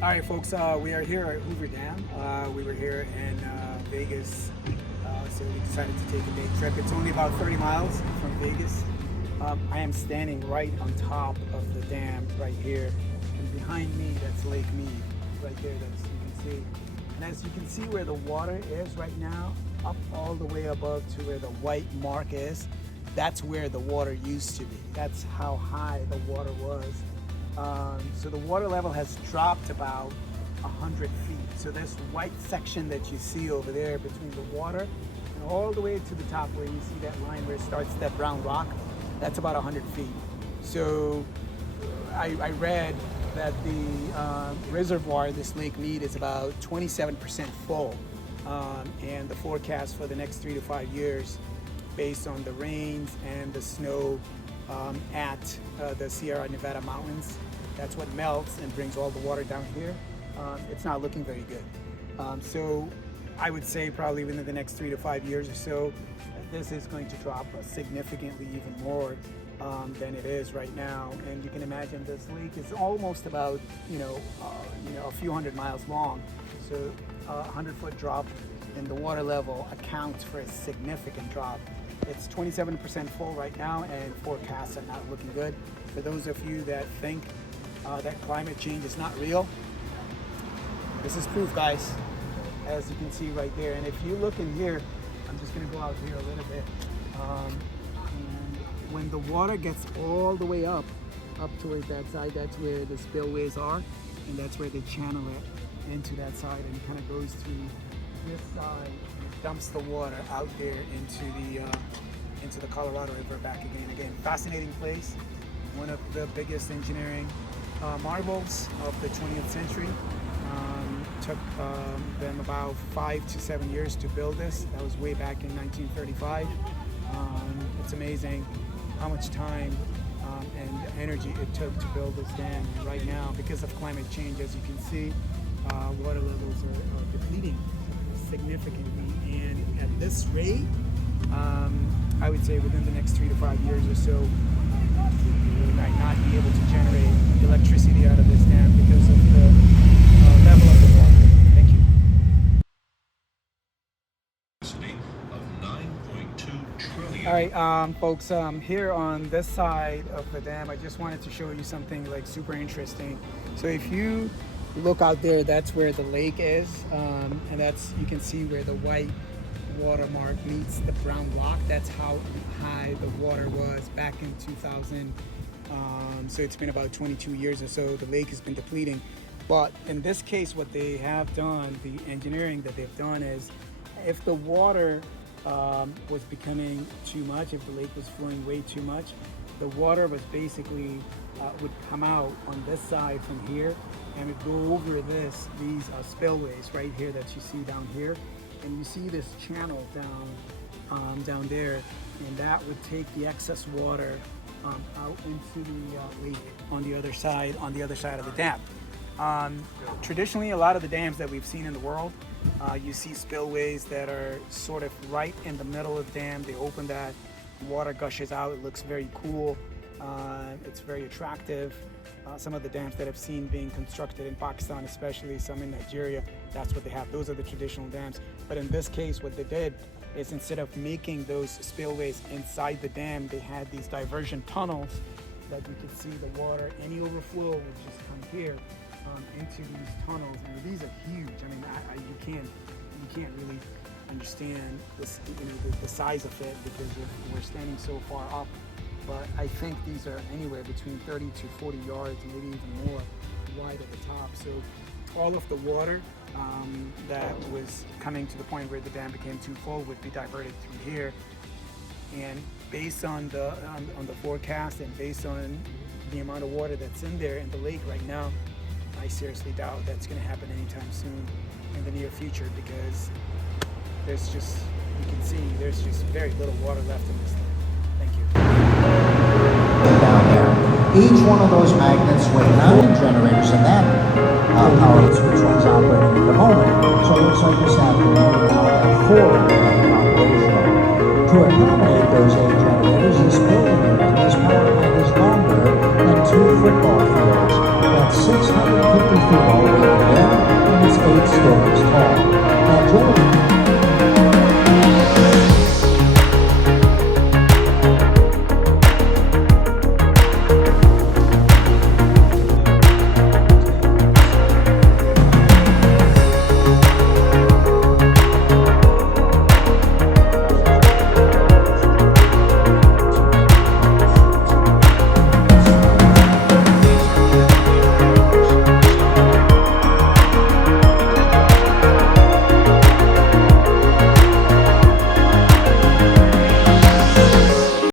All right, folks, we are here at Hoover Dam. We were here in Vegas, so we decided to take a day trip. It's only about 30 miles from Vegas. I am standing right on top of the dam right here, and behind me, that's Lake Mead, right there, that's, you can see. And as you can see where the water is right now, up all the way above to where the white mark is, that's where the water used to be. That's how high the water was. So the water level has dropped about 100 feet. So this white section that you see over there between the water and all the way to the top where you see that line where it starts, that brown rock, that's about 100 feet. So I read that the reservoir, this Lake Mead, is about 27% full. And the forecast for the next 3 to 5 years, based on the rains and the snow at the Sierra Nevada mountains, that's what melts and brings all the water down here. It's not looking very good. So I would say probably within the next 3 to 5 years or so, this is going to drop significantly even more than it is right now. And you can imagine this lake is almost about a few hundred miles long. So a 100-foot drop in the water level accounts for a significant drop. It's 27% full right now, and forecasts are not looking good. For those of you that think that climate change is not real, this is proof, guys, as you can see right there. And if you look in here, I'm just gonna go out here a little bit. And when the water gets all the way up towards that side, that's where the spillways are, and that's where they channel it into that side, and it kind of goes through this side and dumps the water out there into the Colorado River back again. Again, fascinating place. One of the biggest engineering marvels of the 20th century. Took them about 5 to 7 years to build this. That was way back in 1935. It's amazing how much time and energy it took to build this dam. And right now, because of climate change, as you can see, water levels are depleting significantly. And at this rate, I would say within the next 3 to 5 years or so, we might not be able to generate electricity out of this dam because of the level of the water. Thank you. Of 9.2 trillion. All right, folks, here on this side of the dam, I just wanted to show you something like super interesting. So if you look out there, that's where the lake is, and that's, you can see where the white watermark meets the brown rock. That's how high the water was back in 2000. So it's been about 22 years or so. The lake has been depleting. But in this case, what they have done, the engineering that they've done, is if the water was becoming too much, if the lake was flowing way too much, the water was basically would come out on this side from here and would go over these spillways right here that you see down here. And you see this channel down there, and that would take the excess water out into the lake on the other side of the dam. Traditionally, a lot of the dams that we've seen in the world, you see spillways that are sort of right in the middle of the dam. They open that, water gushes out. It looks very cool. It's very attractive. Some of the dams that I've seen being constructed in Pakistan, especially some in Nigeria, that's what they have. Those are the traditional dams. But in this case, what they did is, instead of making those spillways inside the dam, they had these diversion tunnels that you could see the water, any overflow would just come here into these tunnels. And these are huge. I mean, you can't really understand this, the size of it, because we're standing so far up. But I think these are anywhere between 30 to 40 yards, maybe even more wide at the top. So all of the water that was coming to the point where the dam became too full would be diverted through here. And based on the forecast, and based on the amount of water that's in there in the lake right now, I seriously doubt that's going to happen anytime soon in the near future, because there's just, you can see, there's just very little water left in this thing. Thank you. Down there. Each one of those magnets with 9 generators in that power, which one's operating at the moment. So it looks like this afternoon we now have 4 remaining operational. To accommodate those 8 generators, this building unit, this power plant is longer than 2 football fields. That's 650 feet all the way